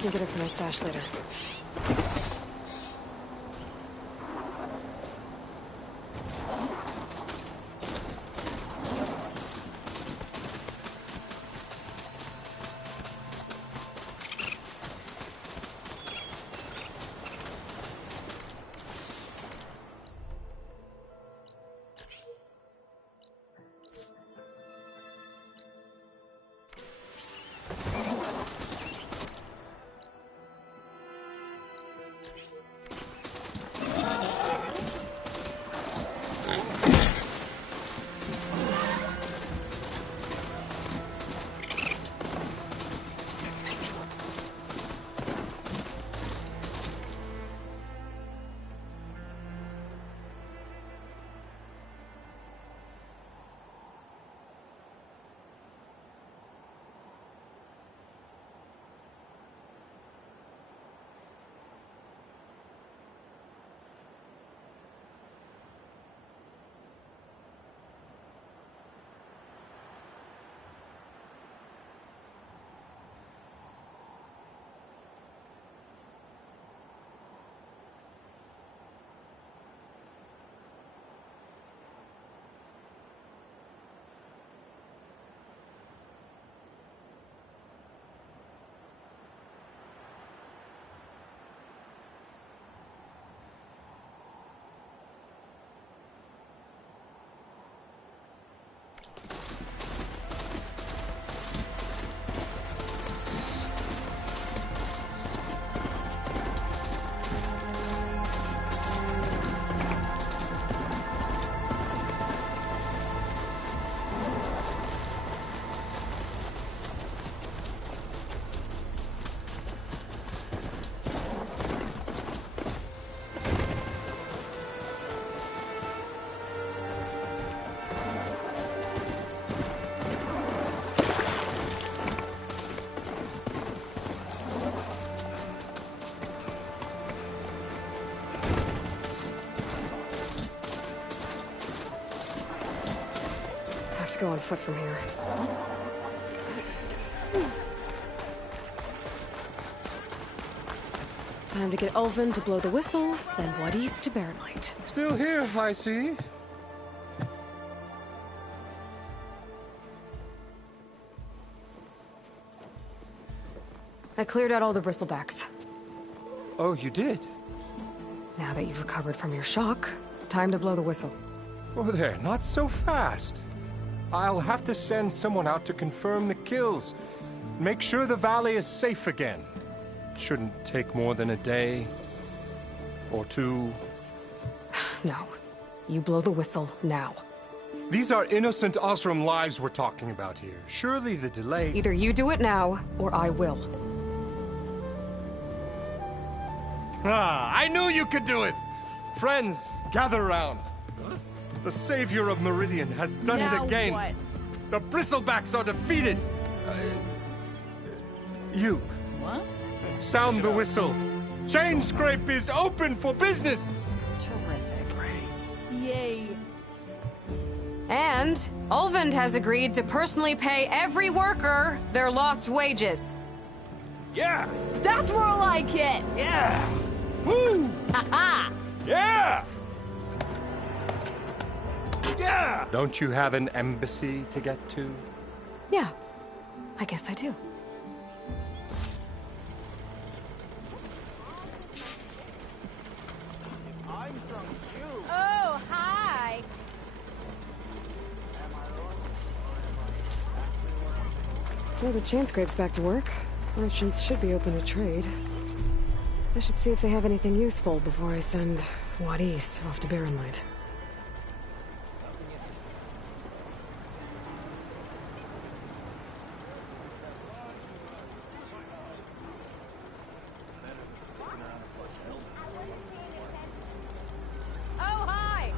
can get it from my stash later. Go on foot from here. Time to get Ulvund to blow the whistle, then Wadis to Baronlight. Still here, I see. I cleared out all the bristlebacks. Oh, you did? Now that you've recovered from your shock, time to blow the whistle. Oh there, not so fast. I'll have to send someone out to confirm the kills. Make sure the valley is safe again. Shouldn't take more than a day. Or two. No. You blow the whistle now. These are innocent Osram lives we're talking about here. Surely the delay... Either you do it now, or I will. Ah, I knew you could do it! Friends, gather round. The savior of Meridian has done it again. What? The Bristlebacks are defeated. You. What? Sound the whistle. Chainscrape is open for business. Terrific. Yay. And Ulvund has agreed to personally pay every worker their lost wages. Yeah. That's more like it. Yeah. Woo. Ha-ha. Yeah. Yeah. Don't you have an embassy to get to? Yeah, I guess I do. Oh, hi. Well, the Chainscrape's back to work. Merchants should be open to trade. I should see if they have anything useful before I send Wadis off to Baronlight. Oh, hi.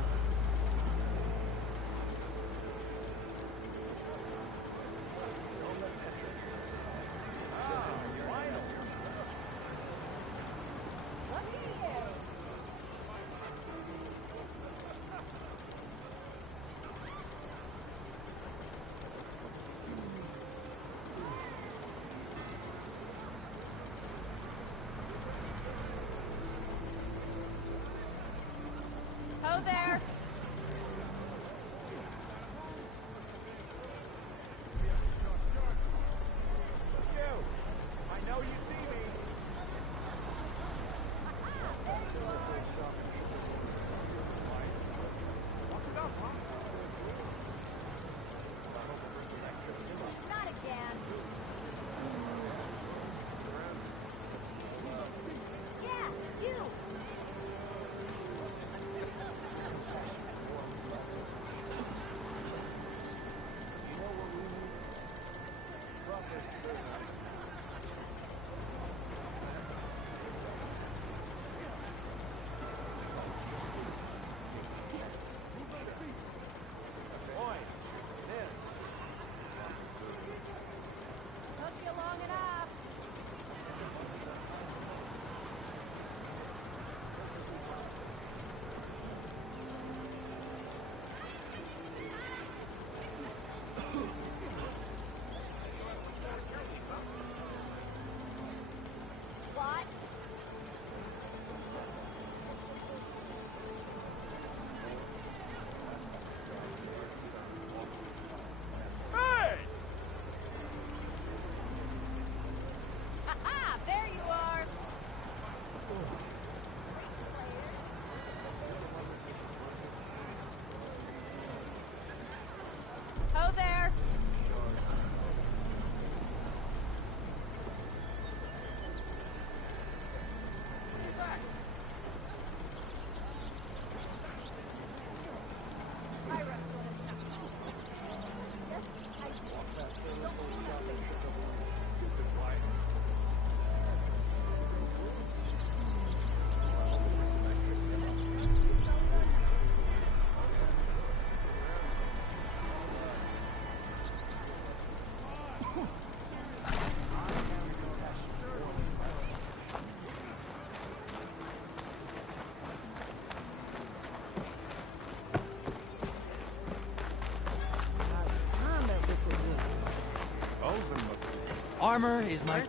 Armor is my...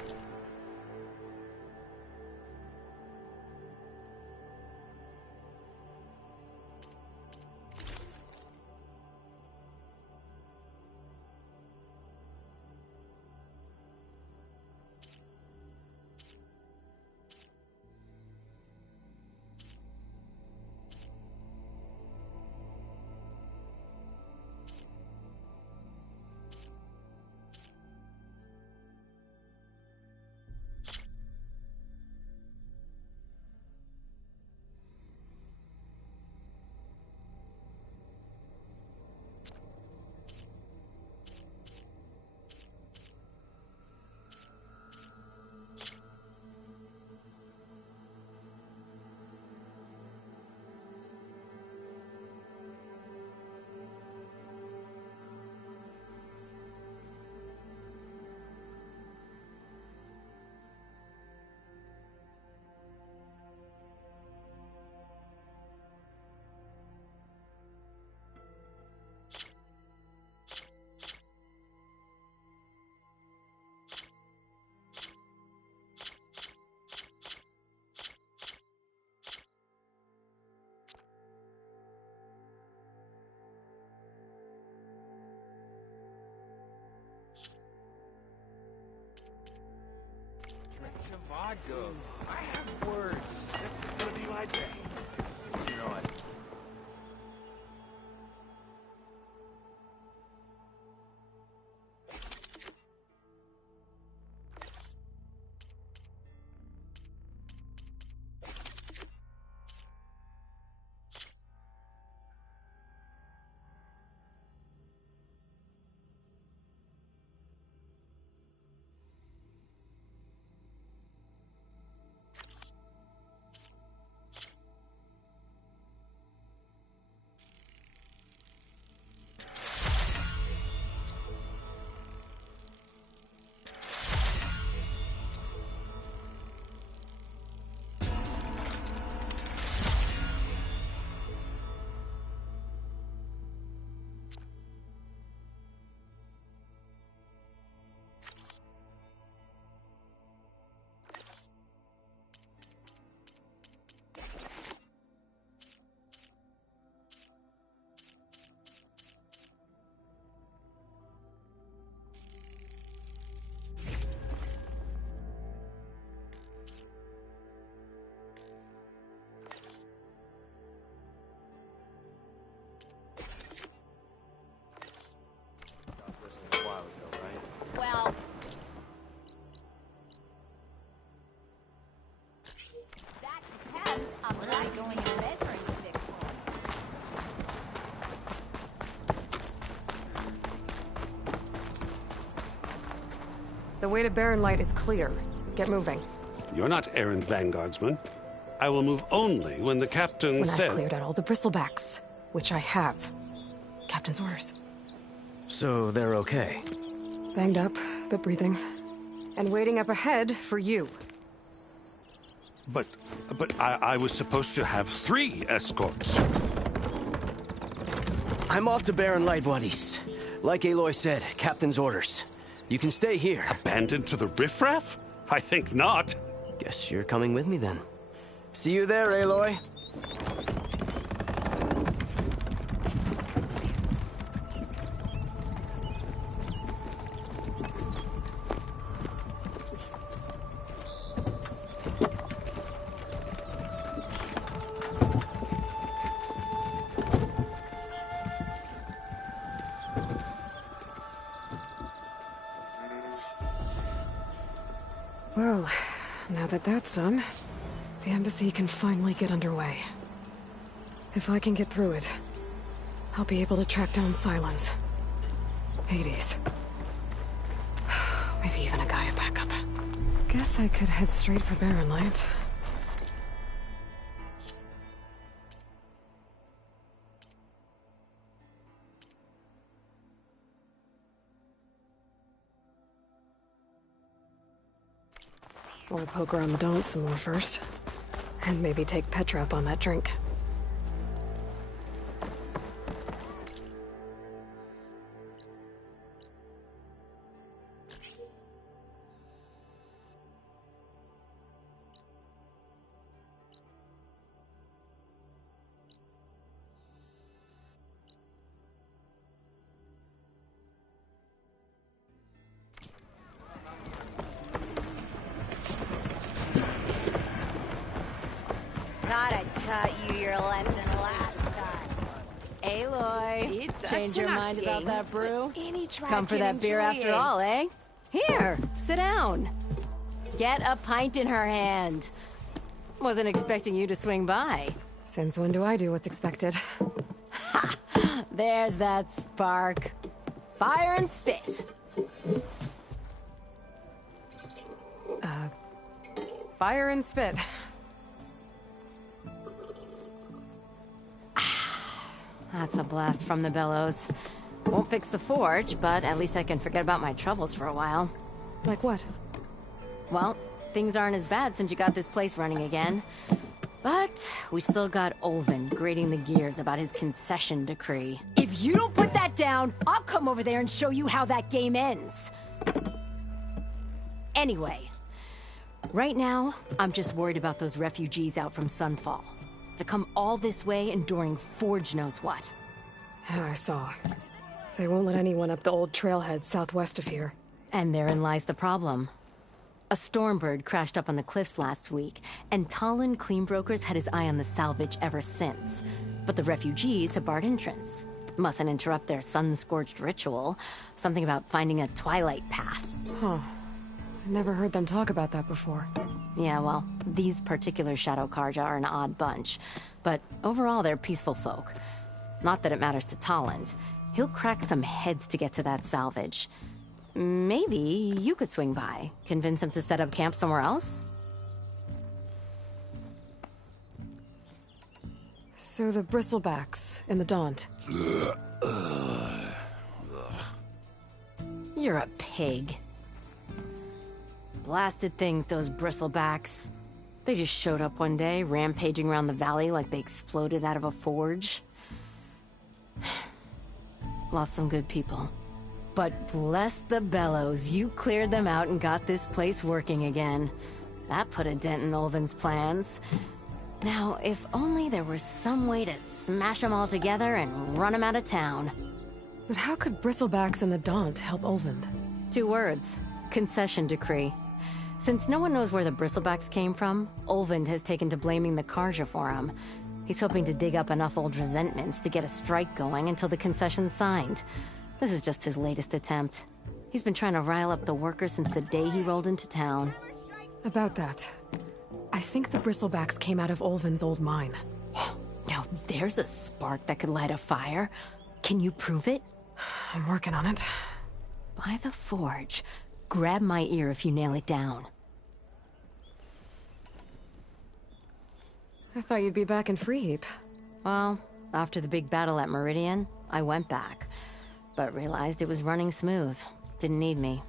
Vodka. I have words. This is gonna be my day. You know it. Well... That depends on what I'm going to bed for in 6 months. The way to Barren Light is clear. Get moving. You're not errand vanguardsman. I will move only when the captain When says... I've cleared out all the bristlebacks, which I have. Captain's orders. So they're okay? Banged up, but breathing. And waiting up ahead for you. But I was supposed to have 3 escorts. I'm off to Barren Light, Wadis. Like Aloy said, Captain's orders. You can stay here. Abandoned to the riffraff? I think not. Guess you're coming with me then. See you there, Aloy. Well, now that that's done, the embassy can finally get underway. If I can get through it, I'll be able to track down Sylens. Hades. Maybe even a Gaia backup. Guess I could head straight for Barren Light. Or poke around the Daunt some more first. And maybe take Petra up on that drink. taught you your lesson last time. Aloy, It's change your mind about game, that brew? but any tribe Come for can that beer enjoy after it. all, eh? Here, sit down. Get a pint in her hand. Wasn't expecting you to swing by. Since when do I do what's expected? There's that spark. Fire and spit. Fire and spit. That's a blast from the bellows. Won't fix the forge, but at least I can forget about my troubles for a while. Like what? Well, things aren't as bad since you got this place running again. But we still got Olvin grating the gears about his concession decree. If you don't put that down, I'll come over there and show you how that game ends. Anyway, right now, I'm just worried about those refugees out from Sunfall. To come all this way enduring Forge knows what. I saw. They won't let anyone up the old trailhead southwest of here. And therein lies the problem. A Stormbird crashed up on the cliffs last week, and Talon Cleanbrokers had his eye on the salvage ever since. But the refugees have barred entrance. Mustn't interrupt their sun-scorched ritual. Something about finding a twilight path. Huh. Never heard them talk about that before. Yeah, well, these particular Shadow Karja are an odd bunch. But overall, they're peaceful folk. Not that it matters to Talon. He'll crack some heads to get to that salvage. Maybe you could swing by, convince him to set up camp somewhere else? So the Bristlebacks in the Daunt. You're a pig. Blasted things, those Bristlebacks. They just showed up one day, rampaging around the valley like they exploded out of a forge. Lost some good people. But bless the bellows, you cleared them out and got this place working again. That put a dent in Olvin's plans. Now, if only there were some way to smash them all together and run them out of town. But how could Bristlebacks and the Daunt help Olvind? 2 words. Concession decree. Since no one knows where the Bristlebacks came from, Olvind has taken to blaming the Karja for them. He's hoping to dig up enough old resentments to get a strike going until the concession's signed. This is just his latest attempt. He's been trying to rile up the workers since the day he rolled into town. About that. I think the Bristlebacks came out of Olvin's old mine. Now there's a spark that could light a fire. Can you prove it? I'm working on it. By the forge. Grab my ear if you nail it down. I thought you'd be back in Freeheap. Well, after the big battle at Meridian, I went back. But realized it was running smooth. Didn't need me.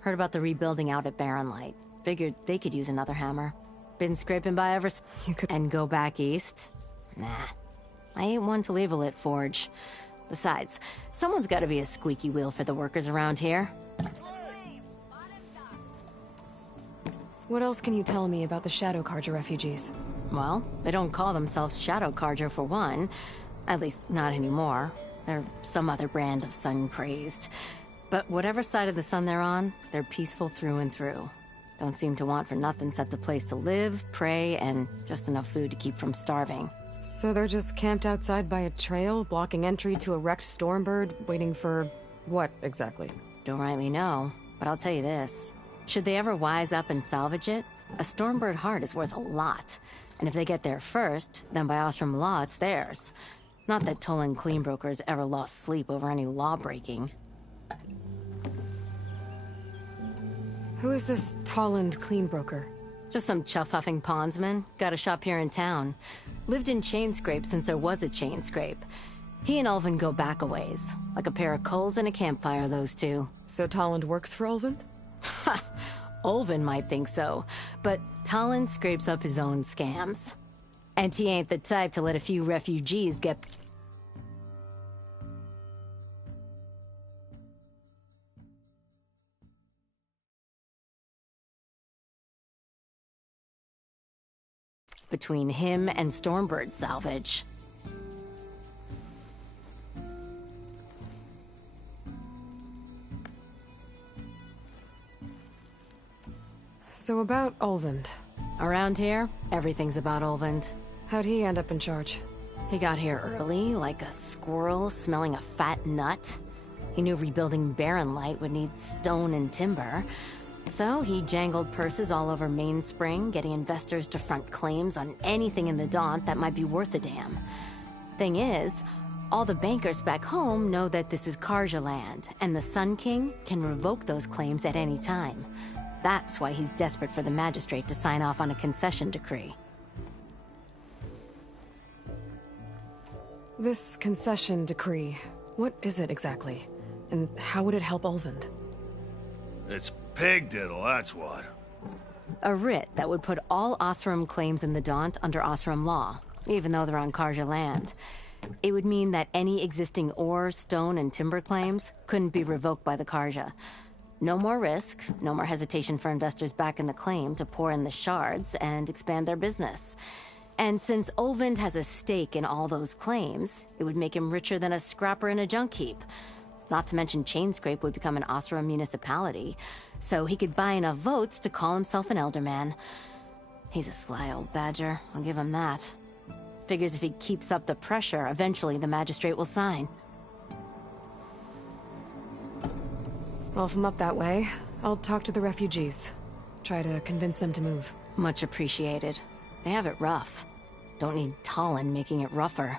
Heard about the rebuilding out at Barrenlight. Figured they could use another hammer. Been scraping by ever since. You could... And go back east? Nah. I ain't one to leave a lit forge. Besides, someone's gotta be a squeaky wheel for the workers around here. What else can you tell me about the Shadow Karja refugees? Well, they don't call themselves Shadow Karja for one. At least, not anymore. They're some other brand of sun-crazed. But whatever side of the sun they're on, they're peaceful through and through. Don't seem to want for nothing except a place to live, pray, and just enough food to keep from starving. So they're just camped outside by a trail, blocking entry to a wrecked Stormbird, waiting for... what, exactly? Don't rightly know, but I'll tell you this. Should they ever wise up and salvage it, a Stormbird heart is worth a lot. And if they get there first, then by Ostrom law, it's theirs. Not that Tolan Cleanbrokers ever lost sleep over any law-breaking. Who is this Tolland Cleanbroker? Just some chuff-huffing pondsman. Got a shop here in town. Lived in Chainscrape since there was a Chainscrape. He and Ulvin go back a ways. Like a pair of coals and a campfire, those two. So Tolland works for Olvind? Ha! Ulvin might think so, but Talon scrapes up his own scams. And he ain't the type to let a few refugees get... between him and Stormbird salvage. So about Olvind. Around here, everything's about Olvind. How'd he end up in charge? He got here early, like a squirrel smelling a fat nut. He knew rebuilding Barren Light would need stone and timber. So he jangled purses all over Mainspring, getting investors to front claims on anything in the Daunt that might be worth a damn. Thing is, all the bankers back home know that this is Karja land, and the Sun King can revoke those claims at any time. That's why he's desperate for the magistrate to sign off on a concession decree. This concession decree, what is it exactly? And how would it help Ulvund? It's pig diddle, that's what. A writ that would put all Osram claims in the Daunt under Osram law, even though they're on Karja land. It would mean that any existing ore, stone, and timber claims couldn't be revoked by the Karja. No more risk, no more hesitation for investors back in the claim to pour in the shards and expand their business. And since Ulvund has a stake in all those claims, it would make him richer than a scrapper in a junk heap. Not to mention Chainscrape would become an Osram municipality, so he could buy enough votes to call himself an Elderman. He's a sly old badger, I'll give him that. Figures if he keeps up the pressure, eventually the magistrate will sign. Well, if I'm up that way, I'll talk to the refugees. Try to convince them to move. Much appreciated. They have it rough. Don't need Talon making it rougher.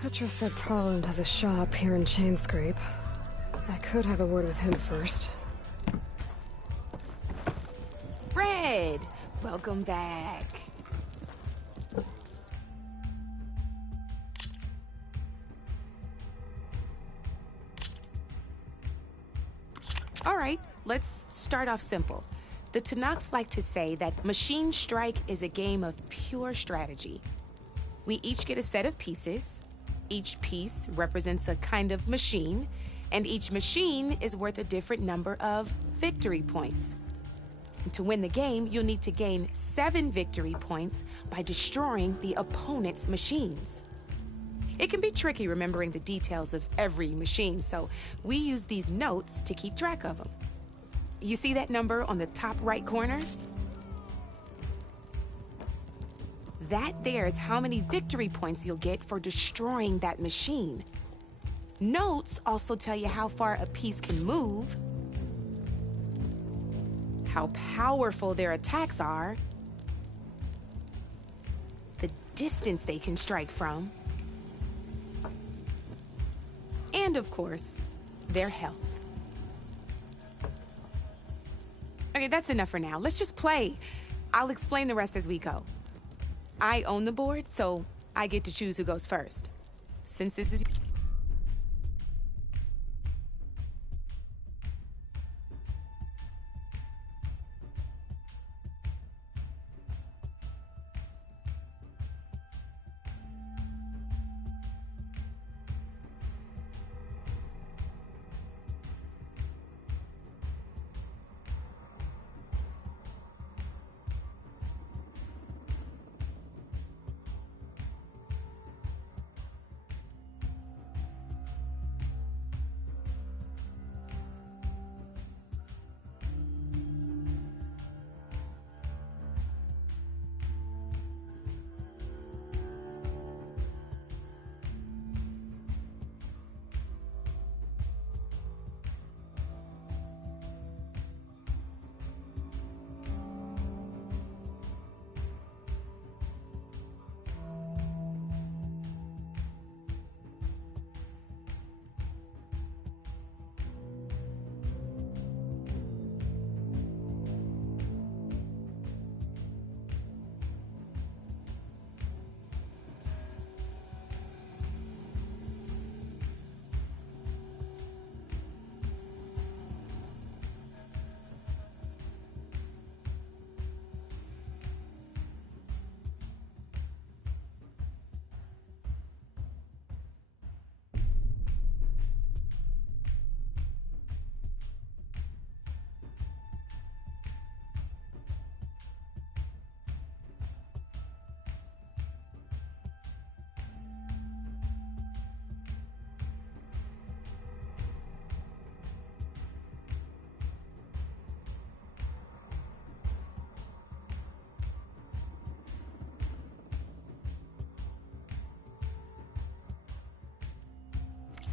Petra said Talon has a shop here in Chainscrape. I could have a word with him first. Fred! Welcome back. All right, let's start off simple. The Tenakth like to say that Machine Strike is a game of pure strategy. We each get a set of pieces. Each piece represents a kind of machine, and each machine is worth a different number of victory points. And to win the game, you'll need to gain 7 victory points by destroying the opponent's machines. It can be tricky remembering the details of every machine, so we use these notes to keep track of them. You see that number on the top right corner? That there is how many victory points you'll get for destroying that machine. Notes also tell you how far a piece can move, how powerful their attacks are, the distance they can strike from, and of course, their health. Okay, that's enough for now. Let's just play. I'll explain the rest as we go. I own the board, so I get to choose who goes first. Since this is...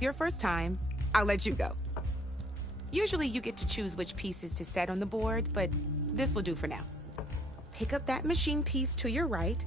Your first time, I'll let you go. Usually you get to choose which pieces to set on the board, but this will do for now. Pick up that machine piece to your right.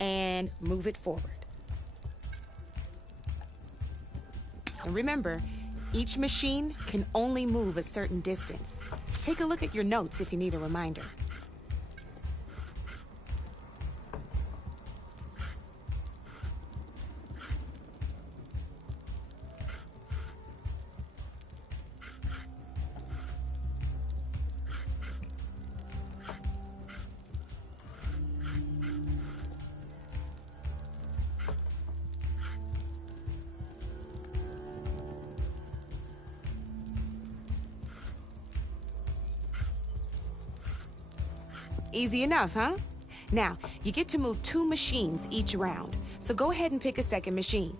and move it forward. And remember, each machine can only move a certain distance. Take a look at your notes if you need a reminder. Easy enough, huh? Now, you get to move 2 machines each round, so go ahead and pick a second machine.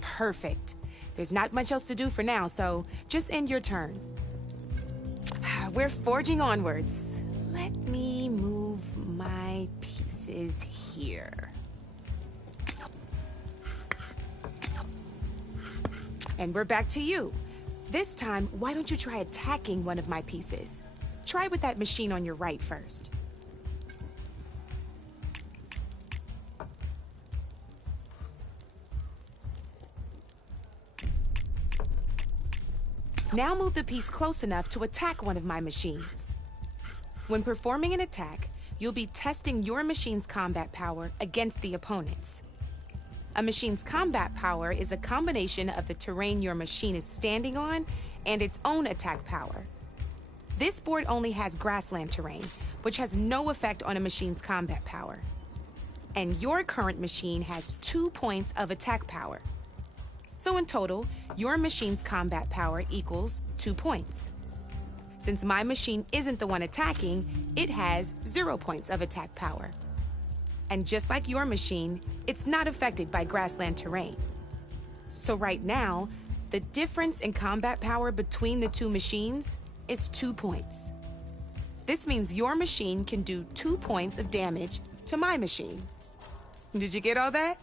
Perfect. There's not much else to do for now, so just end your turn. We're forging onwards. Let me move my pieces here. And we're back to you. This time, why don't you try attacking one of my pieces? Try with that machine on your right first. Now move the piece close enough to attack one of my machines. When performing an attack, you'll be testing your machine's combat power against the opponent's. A machine's combat power is a combination of the terrain your machine is standing on and its own attack power. This board only has grassland terrain, which has no effect on a machine's combat power. And your current machine has 2 points of attack power. So in total, your machine's combat power equals 2 points. Since my machine isn't the one attacking, it has 0 points of attack power. And just like your machine, it's not affected by grassland terrain. So right now, the difference in combat power between the 2 machines is 2 points. This means your machine can do 2 points of damage to my machine. Did you get all that?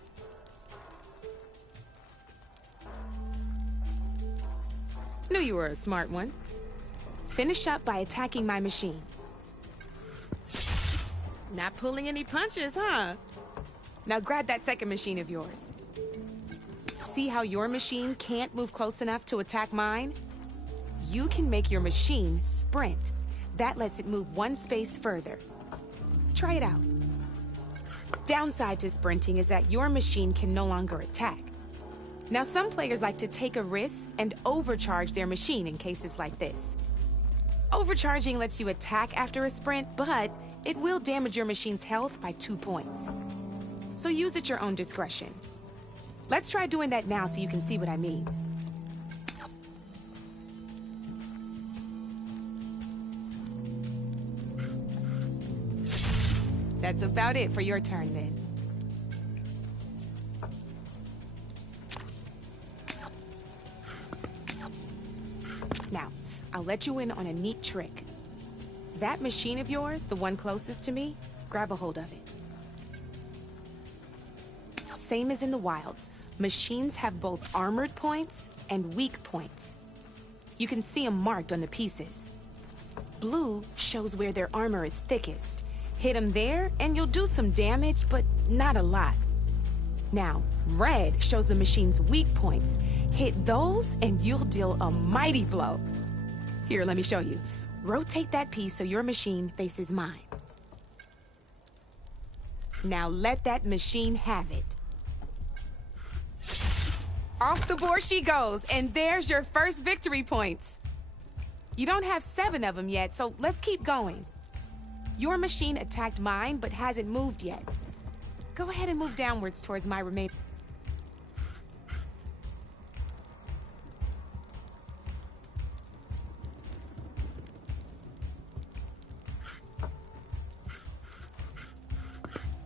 Knew you were a smart one. Finish up by attacking my machine. Not pulling any punches, huh? Now grab that second machine of yours. See how your machine can't move close enough to attack mine? You can make your machine sprint. That lets it move 1 space further. Try it out. Downside to sprinting is that your machine can no longer attack. Now, some players like to take a risk and overcharge their machine in cases like this. Overcharging lets you attack after a sprint, but it will damage your machine's health by 2 points. So use at your own discretion. Let's try doing that now so you can see what I mean. That's about it for your turn, then. Now, I'll let you in on a neat trick. That machine of yours, the one closest to me, grab a hold of it. Same as in the wilds, machines have both armored points and weak points. You can see them marked on the pieces. Blue shows where their armor is thickest. Hit them there, and you'll do some damage, but not a lot. Now, red shows the machine's weak points. Hit those, and you'll deal a mighty blow. Here, let me show you. Rotate that piece so your machine faces mine. Now let that machine have it. Off the board she goes, and there's your first victory points. You don't have 7 of them yet, so let's keep going. Your machine attacked mine, but hasn't moved yet. Go ahead and move downwards towards my remaining.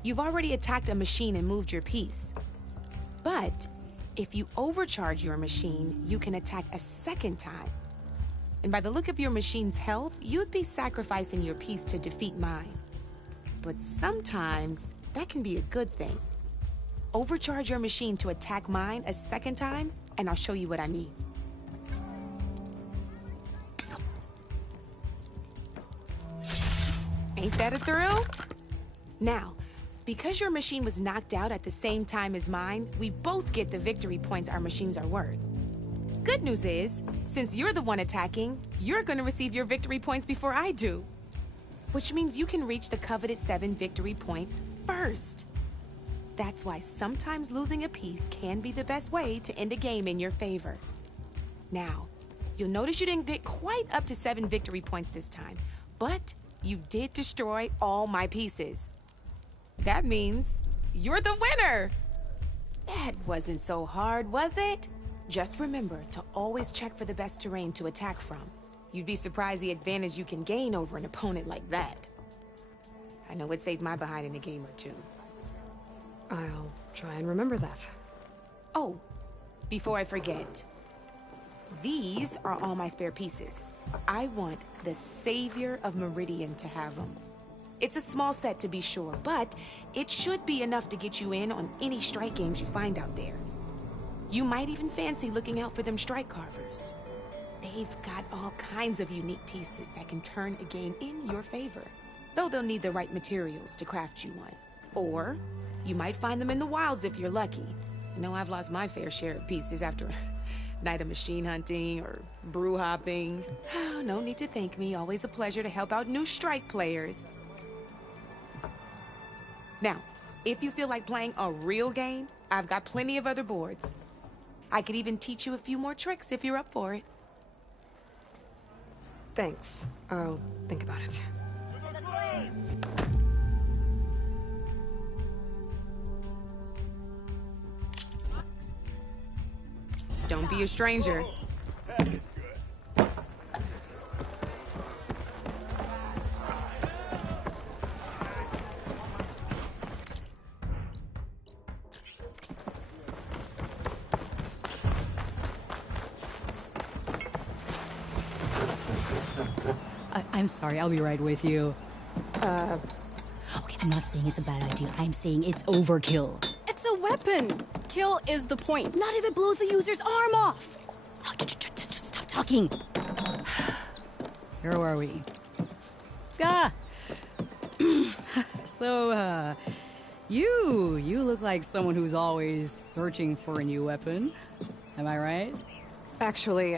You've already attacked a machine and moved your piece. But if you overcharge your machine, you can attack a second time. And by the look of your machine's health, you'd be sacrificing your piece to defeat mine. But sometimes, that can be a good thing. Overcharge your machine to attack mine a second time, and I'll show you what I mean. Ain't that a thrill? Now, because your machine was knocked out at the same time as mine, we both get the victory points our machines are worth. Good news is, since you're the one attacking, you're gonna receive your victory points before I do. Which means you can reach the coveted 7 victory points first. That's why sometimes losing a piece can be the best way to end a game in your favor. Now, you'll notice you didn't get quite up to 7 victory points this time, but you did destroy all my pieces. That means you're the winner! That wasn't so hard, was it? Just remember to always check for the best terrain to attack from. You'd be surprised the advantage you can gain over an opponent like that. I know it saved my behind in a game or two. I'll try and remember that. Oh, before I forget, these are all my spare pieces. I want the Savior of Meridian to have them. It's a small set to be sure, but it should be enough to get you in on any strike games you find out there. You might even fancy looking out for them strike carvers. They've got all kinds of unique pieces that can turn a game in your favor, though they'll need the right materials to craft you one. Or you might find them in the wilds if you're lucky. I know I've lost my fair share of pieces after a night of machine hunting or brew hopping. No need to thank me. Always a pleasure to help out new strike players. Now, if you feel like playing a real game, I've got plenty of other boards. I could even teach you a few more tricks if you're up for it. Thanks. I'll think about it. Don't be a stranger. I'm sorry, I'll be right with you. Okay, I'm not saying it's a bad idea. I'm saying it's overkill. It's a weapon! Kill is the point. Not if it blows the user's arm off! Oh, just stop talking. Where are we? Ah! So, you look like someone who's always searching for a new weapon. Am I right? Actually,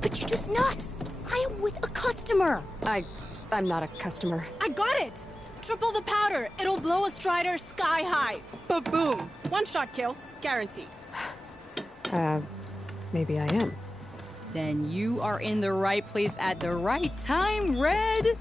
But you're just nuts! I am with a customer! I'm not a customer. I got it! Triple the powder. It'll blow a Strider sky high. Ba-boom. One shot kill. Guaranteed. Maybe I am. Then you are in the right place at the right time, Red.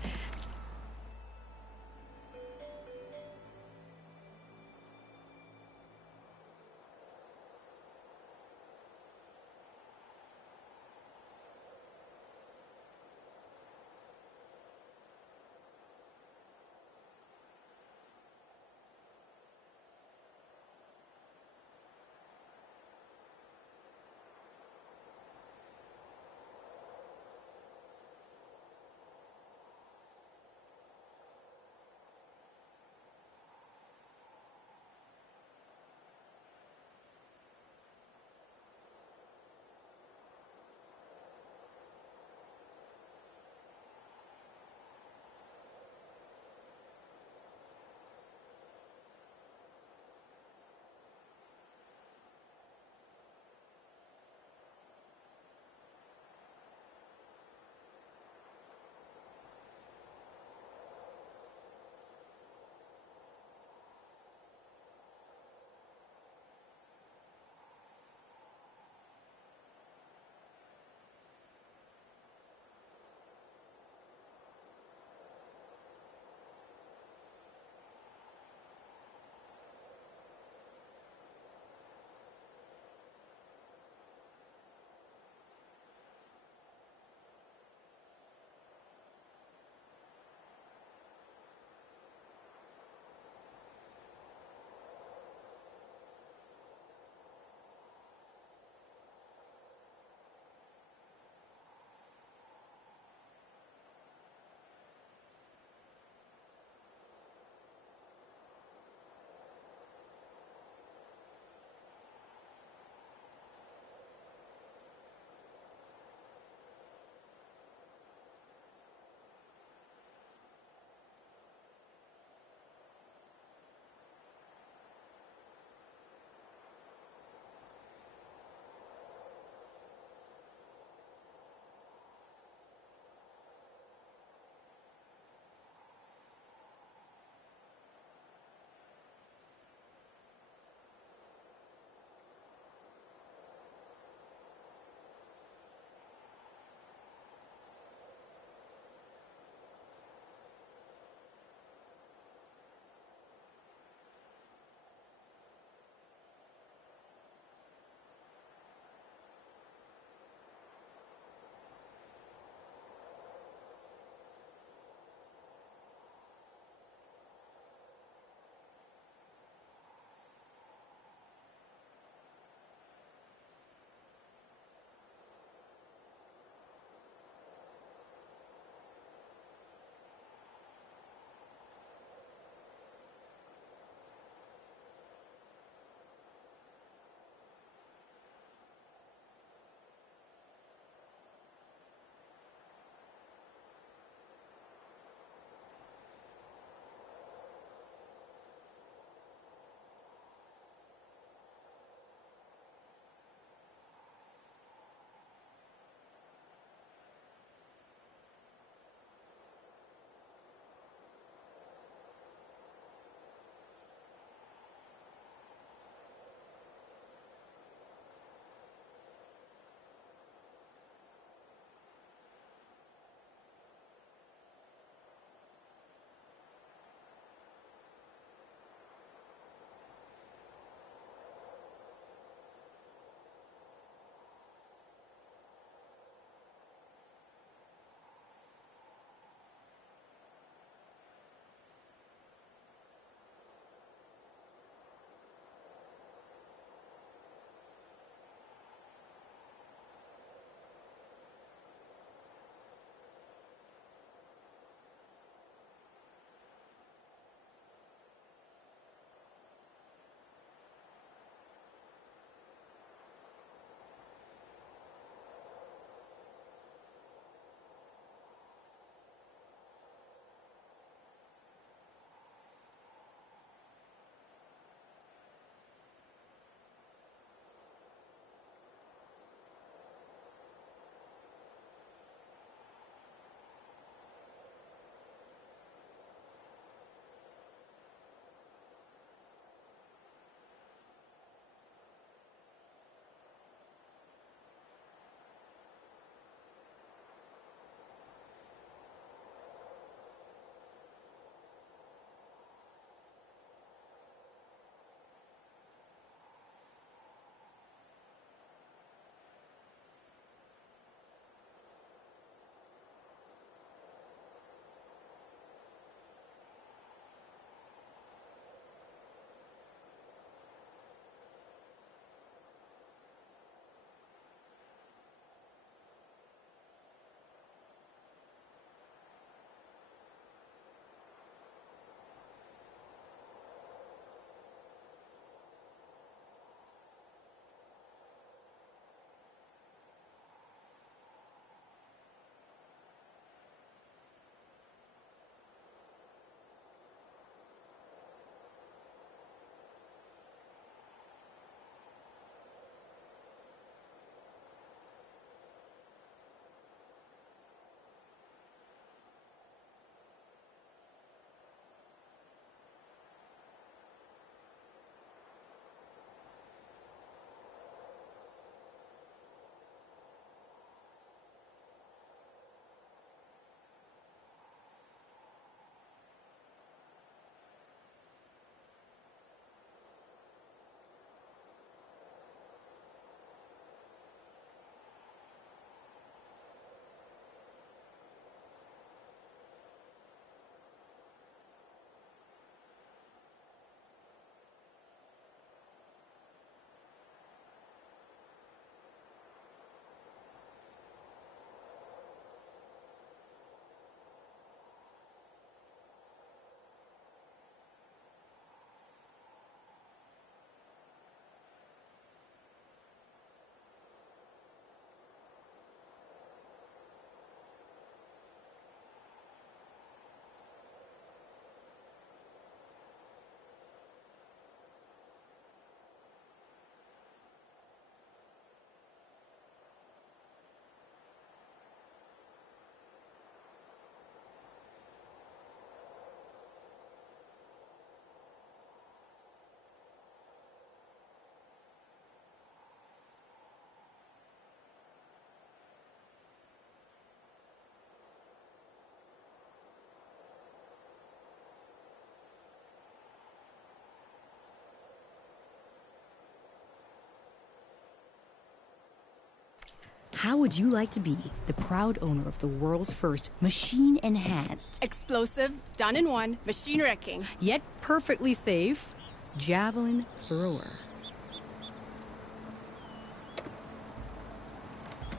How would you like to be the proud owner of the world's first machine-enhanced, Explosive, done in one, machine wrecking. yet perfectly safe, javelin thrower?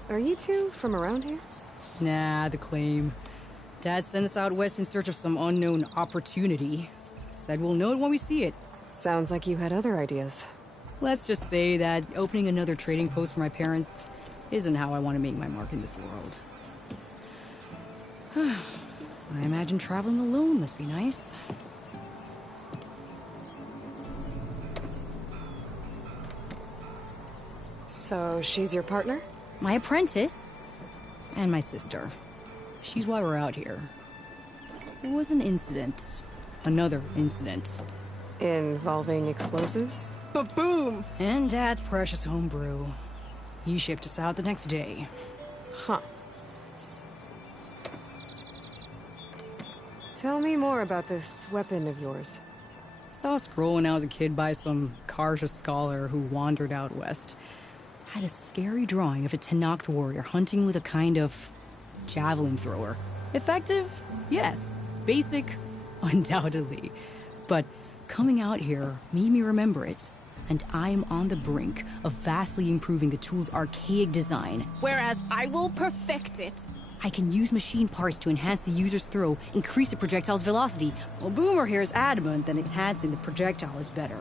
Are you two from around here? Nah, the claim. Dad sent us out west in search of some unknown opportunity. Said we'll know it when we see it. Sounds like you had other ideas. Let's just say that opening another trading post for my parents isn't how I want to make my mark in this world. I imagine traveling alone must be nice. So, she's your partner? My apprentice and my sister. She's why we're out here. There was an incident. Another incident. Involving explosives? Ba-boom! And Dad's precious homebrew. He shipped us out the next day. Huh. Tell me more about this weapon of yours. Saw a scroll when I was a kid by some Karja scholar who wandered out west. Had a scary drawing of a Tenakth warrior hunting with a kind of javelin thrower. Effective? Yes. Basic? Undoubtedly. But coming out here made me remember it. And I'm on the brink of vastly improving the tool's archaic design. Whereas I will perfect it. I can use machine parts to enhance the user's throw, increase the projectile's velocity. Well, Boomer here is adamant that enhancing the projectile is better.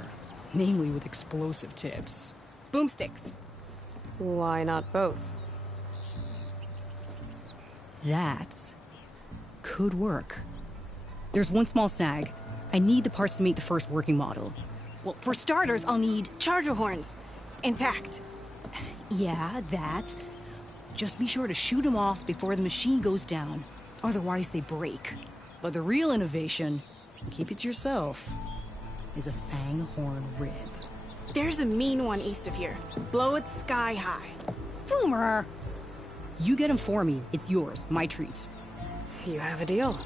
Namely with explosive tips. Boomsticks. Why not both? That could work. There's one small snag. I need the parts to make the first working model. Well, for starters, I'll need charger horns. Intact. Yeah, that. Just be sure to shoot them off before the machine goes down. Otherwise, they break. But the real innovation, keep it to yourself, is a fang horn rib. There's a mean one east of here. Blow it sky high. Boomer! You get him for me. It's yours. My treat. You have a deal.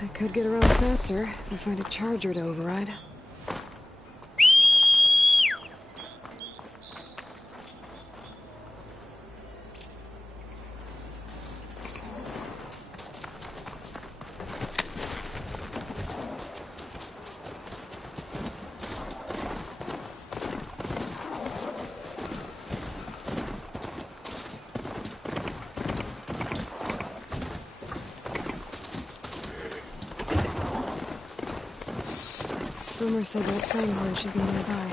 I could get around faster if I find a charger to override. Boomer said that fanghorn should be nearby.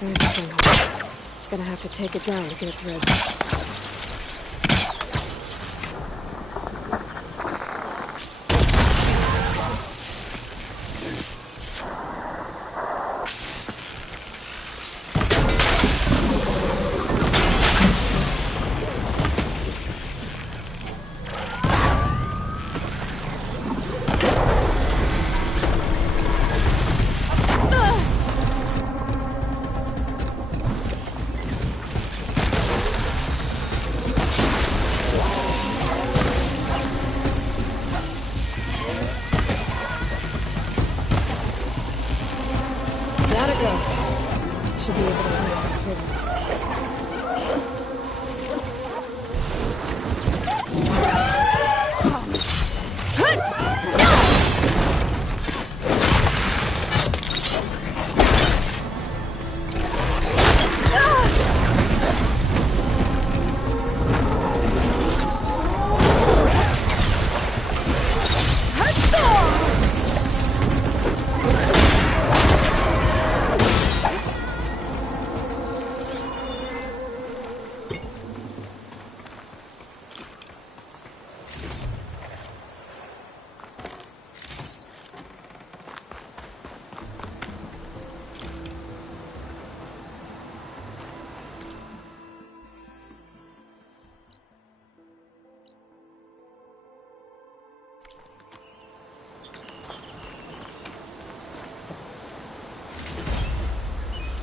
There's the fanghorn. Gonna have to take it down to get its ribs. Should be able to harness its rhythm.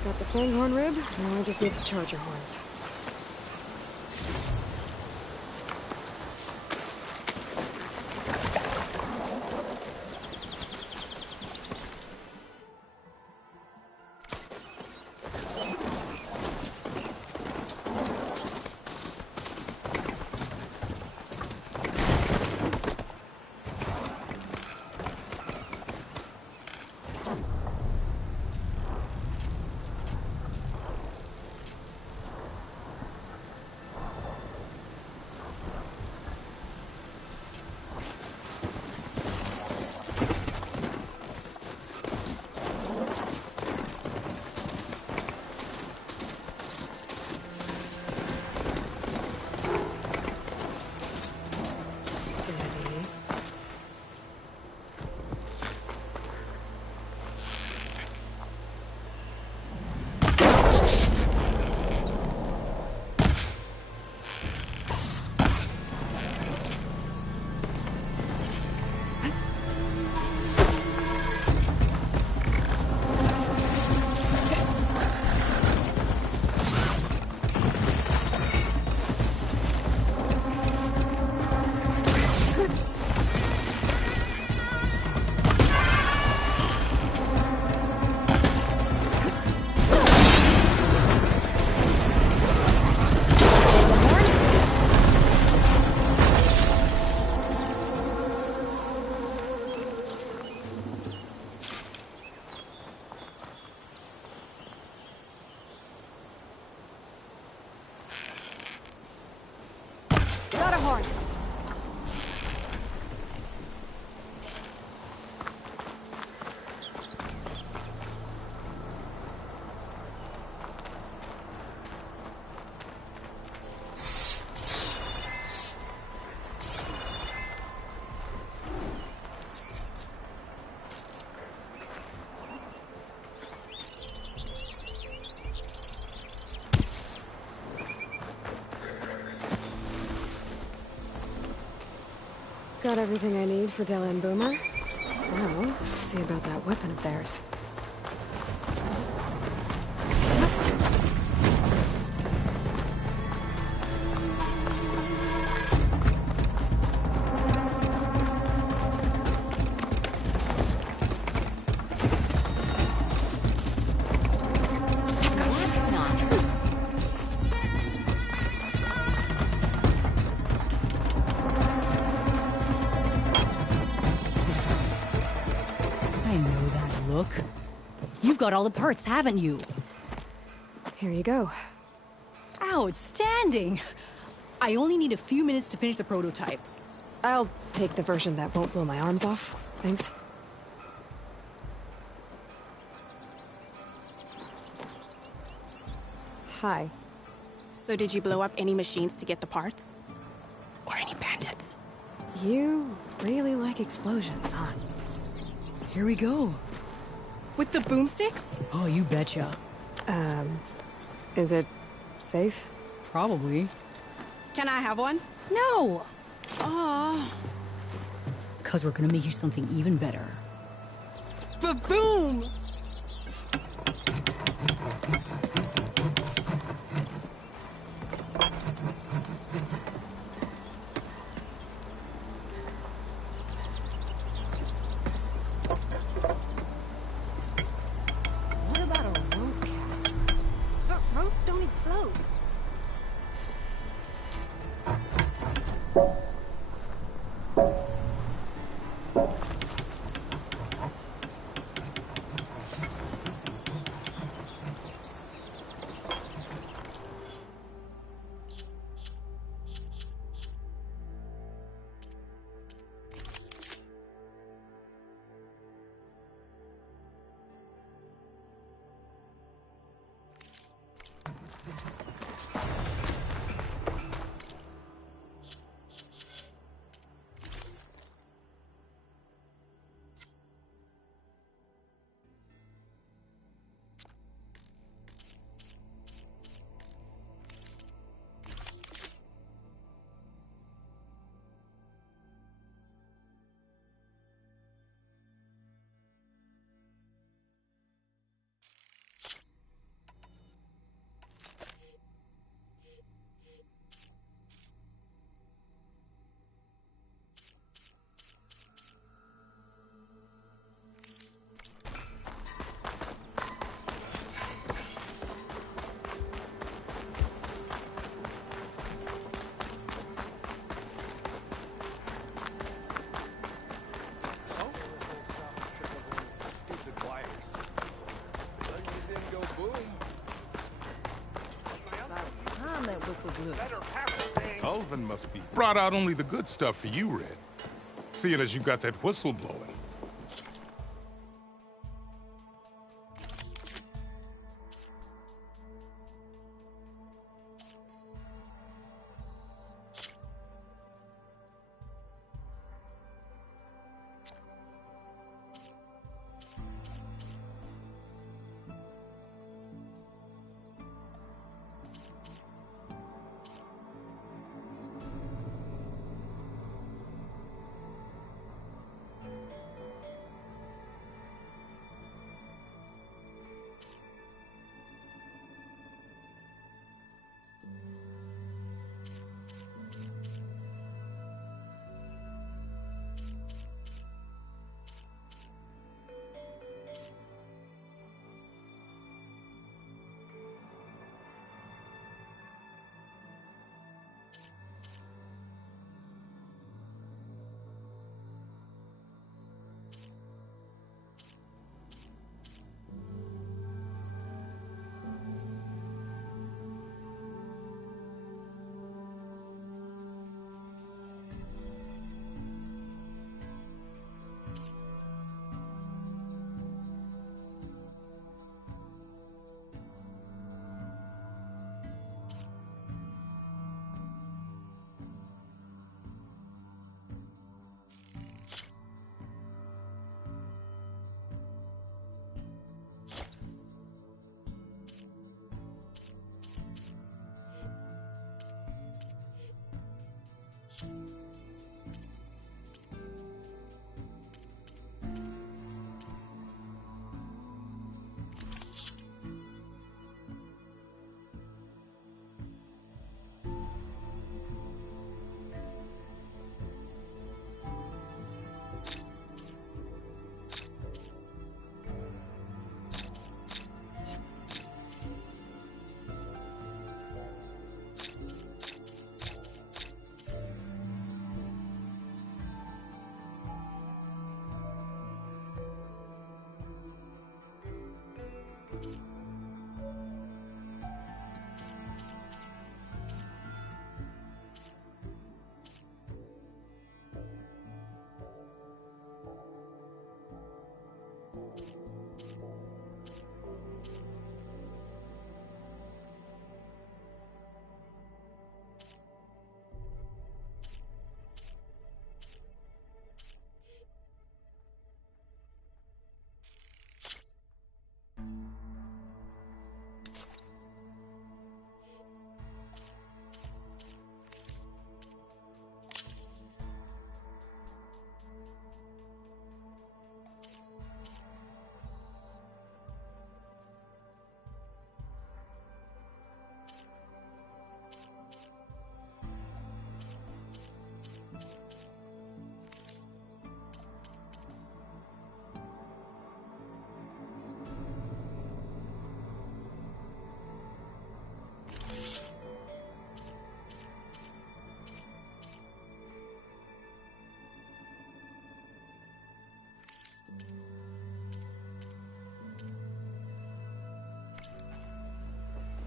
Got the fanghorn rib, now I just need the charger horns. Got a horn. Got everything I need for Della and Boomer. Now, see about that weapon of theirs. You've got all the parts, haven't you? Here you go. Outstanding! I only need a few minutes to finish the prototype. I'll take the version that won't blow my arms off. Thanks. Hi. So did you blow up any machines to get the parts? Or any bandits? You really like explosions, huh? Here we go. With the boomsticks? Oh, you betcha. Is it safe? Probably. Can I have one? No! Aw. 'Cause we're gonna make you something even better. Ba-boom! What about a rope caster? But ropes don't explode. Ulvin must be brought out only the good stuff for you, Red. Seeing as you got that whistle blowing.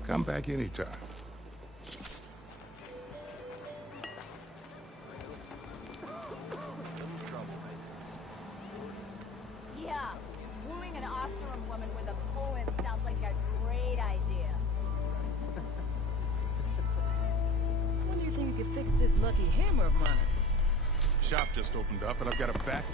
Come back anytime. Yeah, wooing an Oseram woman with a poem sounds like a great idea. When do you think you could fix this lucky hammer of mine? Shop just opened up and I've got a back.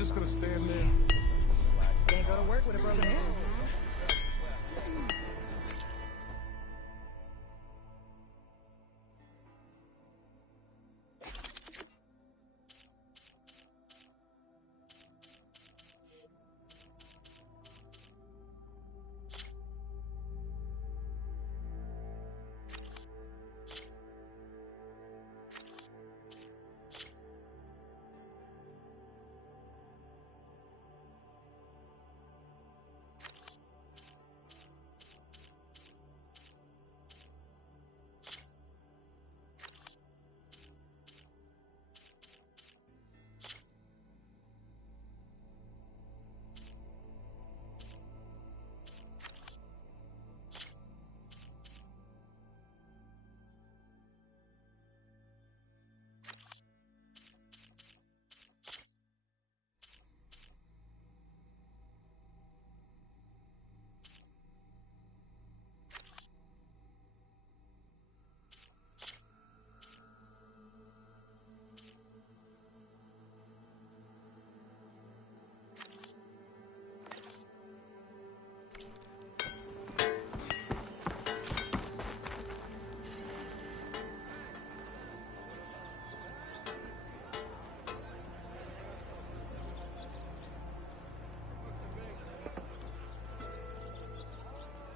just gonna stand there? Can't go to work with a broken hand.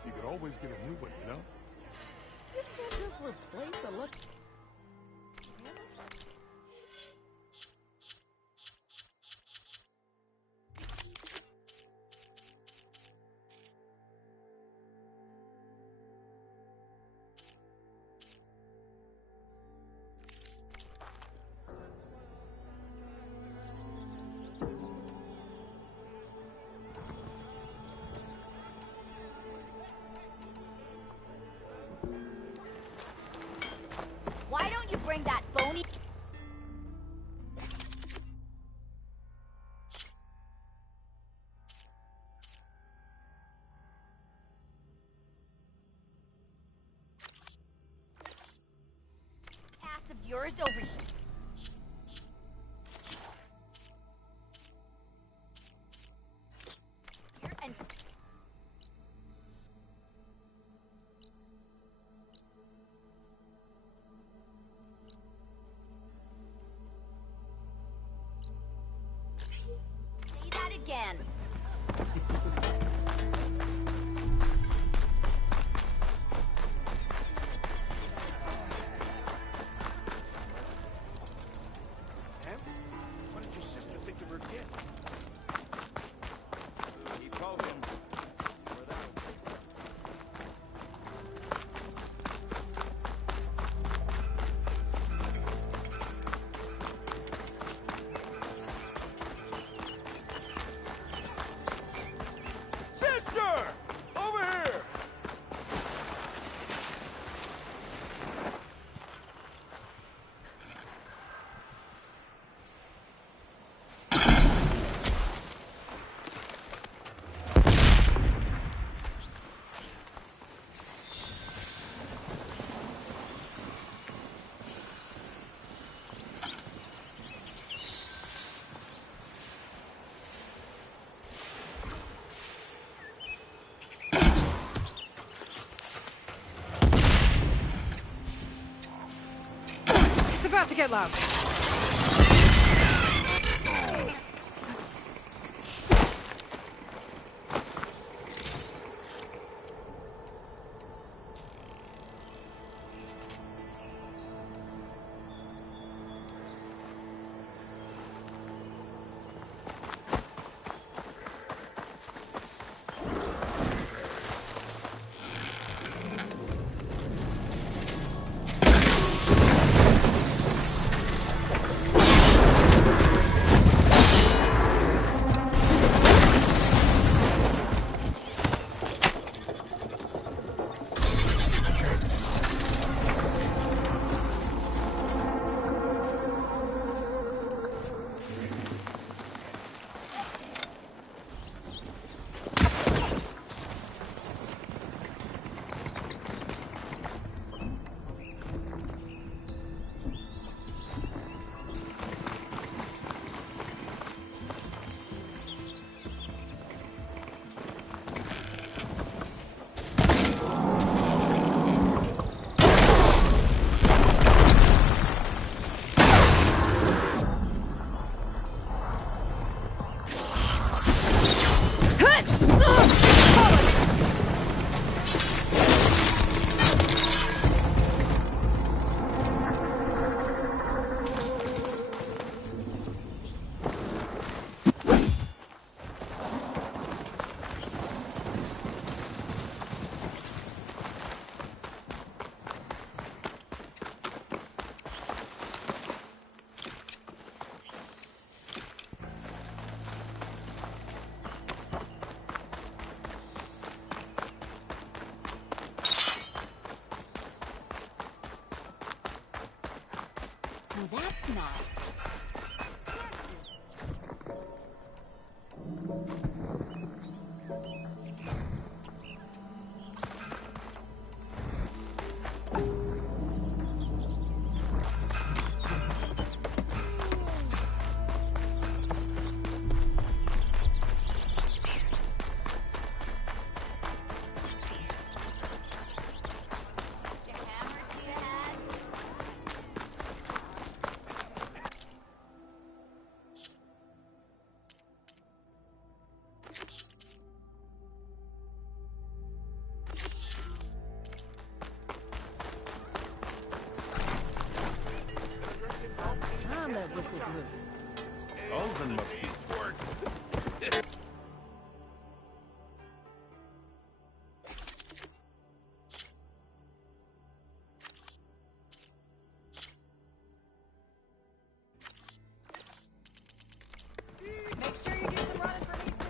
You could always get a new one, you know? You can't just replace the look. Why don't you bring that phony... ass of yours over here? And... say that again. Em? What did your sister think of her kid? Keep hoping. Where that'll take her. Sister! Over here! It's about to get loud. That's not. Ulvin must be bored. Make sure you do some running for me too.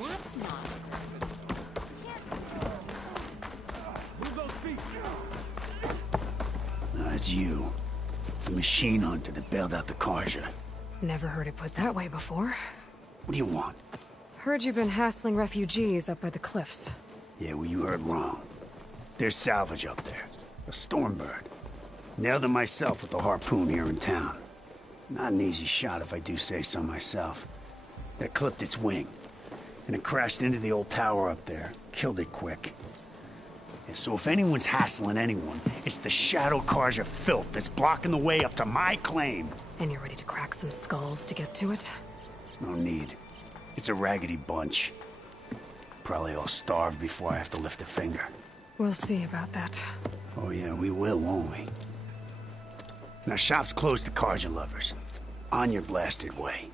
That's not. It's you. The machine hunter that bailed out the Karja. Never heard it put that way before. What do you want? Heard you've been hassling refugees up by the cliffs. Yeah, well, you heard wrong. There's salvage up there. A Stormbird. Nailed it myself with the harpoon here in town. Not an easy shot if I do say so myself. That clipped its wing. And it crashed into the old tower up there. Killed it quick. Yeah, so if anyone's hassling anyone, it's the Shadow Karja filth that's blocking the way up to my claim. And you're ready to crack some skulls to get to it? No need. It's a raggedy bunch. Probably all starved before I have to lift a finger. We'll see about that. Oh yeah, we will, won't we? Now shop's closed to Karja lovers. On your blasted way.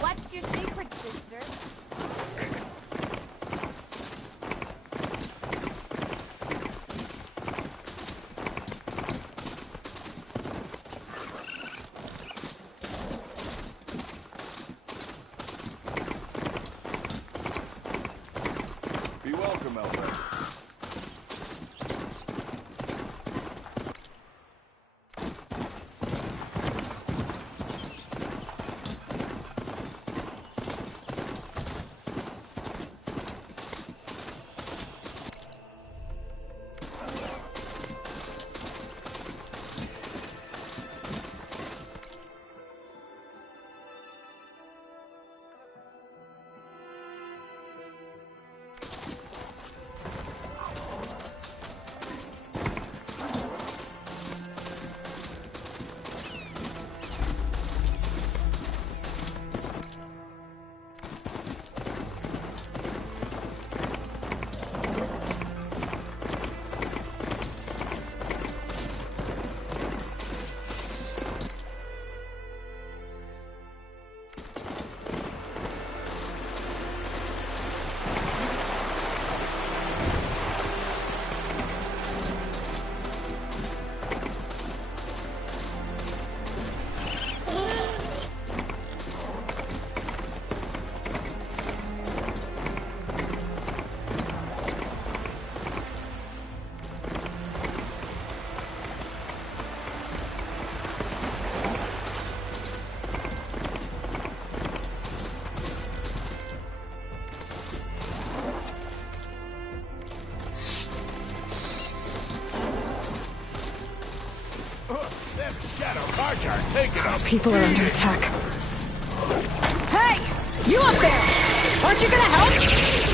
What's your secret, sister? Be welcome, Elder. Rudyard, take it Those up. people are under attack. Hey! You up there! Aren't you gonna help?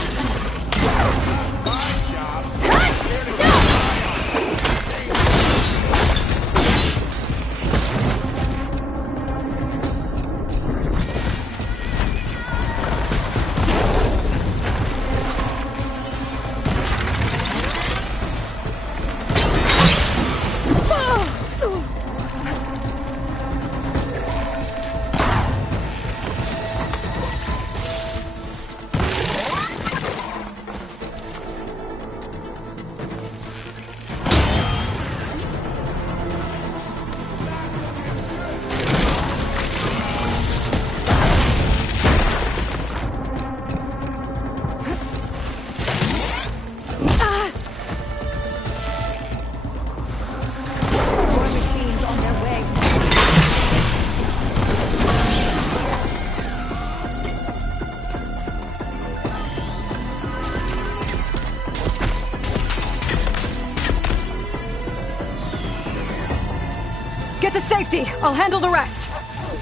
Get to safety! I'll handle the rest!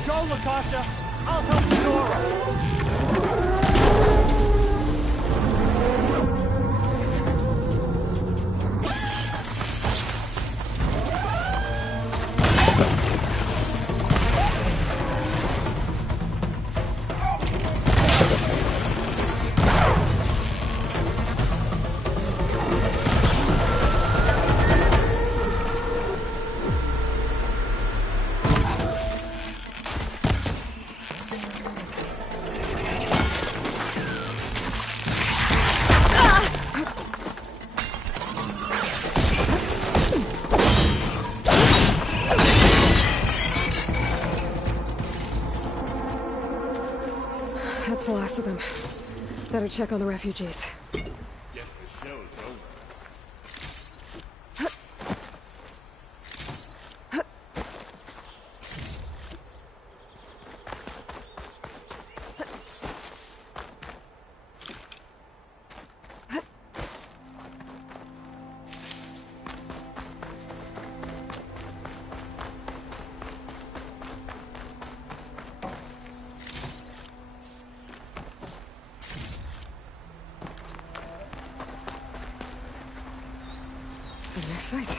Go, Lakasha. I'll help Nora. That's the last of them. Better check on the refugees. The next fight.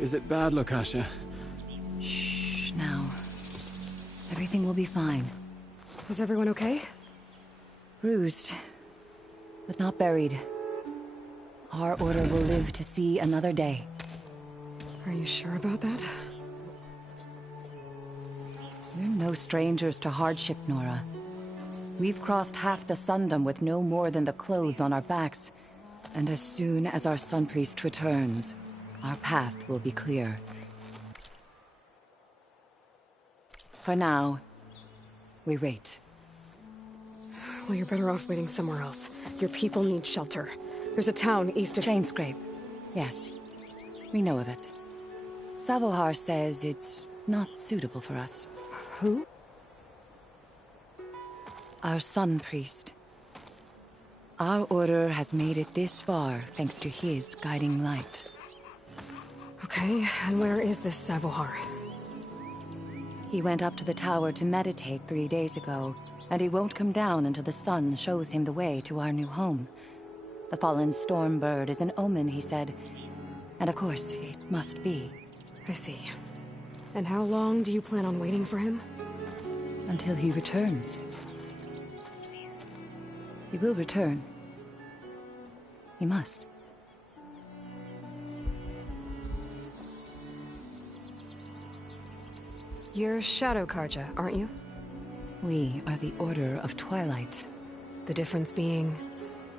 Is it bad, Lakasha? Shh, now. Everything will be fine. Was everyone okay? Bruised, but not buried. Our order will live to see another day. Are you sure about that? We're no strangers to hardship, Nora. We've crossed half the Sundom with no more than the clothes on our backs. And as soon as our Sun Priest returns, our path will be clear. For now, we wait. Well, you're better off waiting somewhere else. Your people need shelter. There's a town east of... Chainscrape. Yes. We know of it. Savohar says it's not suitable for us. Who? Our Sun Priest. Our order has made it this far thanks to his guiding light. Okay, and where is this Savohar? He went up to the tower to meditate 3 days ago, and he won't come down until the sun shows him the way to our new home. The fallen Stormbird is an omen, he said. And of course, it must be. I see. And how long do you plan on waiting for him? Until he returns. He will return. He must. You're Shadow Karja, aren't you? We are the Order of Twilight. The difference being...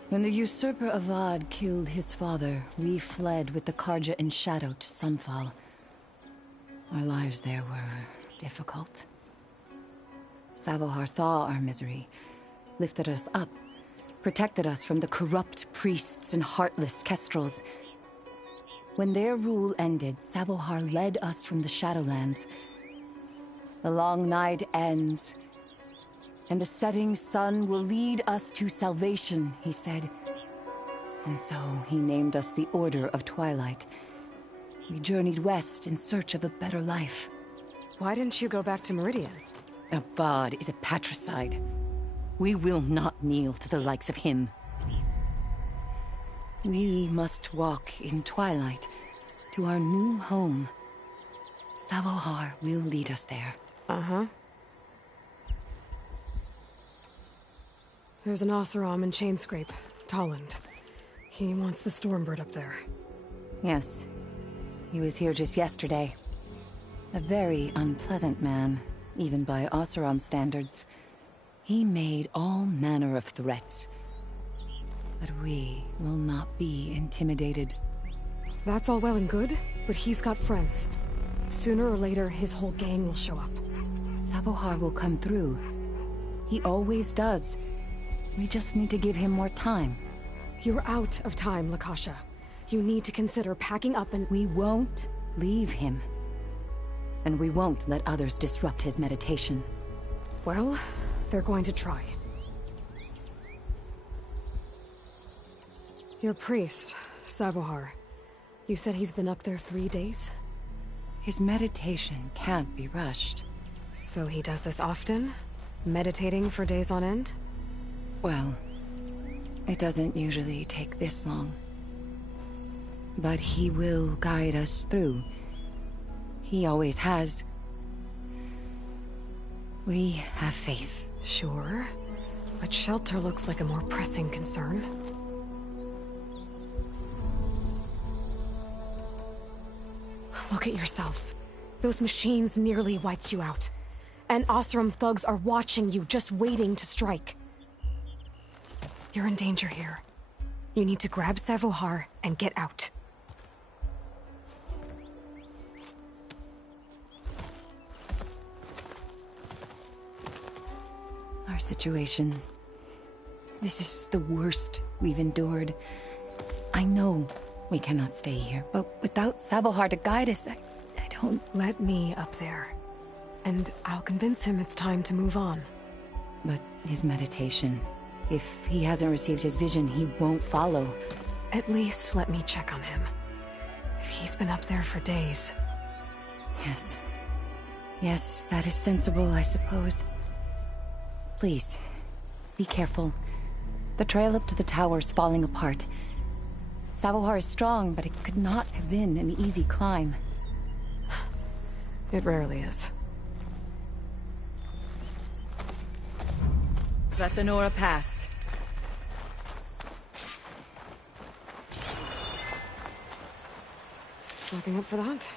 When the usurper Avad killed his father, we fled with the Karja in Shadow to Sunfall. Our lives there were difficult. Savohar saw our misery, lifted us up, protected us from the corrupt priests and heartless kestrels. When their rule ended, Savohar led us from the Shadowlands. The long night ends, and the setting sun will lead us to salvation, he said. And so he named us the Order of Twilight. We journeyed west in search of a better life. Why didn't you go back to Meridian? Avad is a patricide. We will not kneel to the likes of him. We must walk in twilight to our new home. Savohar will lead us there. Uh-huh. There's an Oseram in Chainscrape, Tolland. He wants the Stormbird up there. Yes. He was here just yesterday. A very unpleasant man, even by Oseram standards. He made all manner of threats. But we will not be intimidated. That's all well and good, but he's got friends. Sooner or later, his whole gang will show up. Savohar will come through. He always does. We just need to give him more time. You're out of time, Lakasha. You need to consider packing up and... We won't leave him. And we won't let others disrupt his meditation. Well, they're going to try. Your priest, Savohar. You said he's been up there 3 days? His meditation can't be rushed. So he does this often? Meditating for days on end? Well, it doesn't usually take this long. But he will guide us through. He always has. We have faith. Sure. But shelter looks like a more pressing concern. Look at yourselves. Those machines nearly wiped you out. And Oseram thugs are watching you, just waiting to strike. You're in danger here. You need to grab Savohar and get out. Our situation... This is the worst we've endured. I know we cannot stay here, but without Savohar to guide us, I don't... Let me up there. And I'll convince him it's time to move on. But his meditation... If he hasn't received his vision, he won't follow. At least let me check on him. If he's been up there for days... Yes. Yes, that is sensible, I suppose. Please, be careful. The trail up to the tower's falling apart. Savohar is strong, but it could not have been an easy climb. It rarely is. Let the Nora pass. Looking up for that?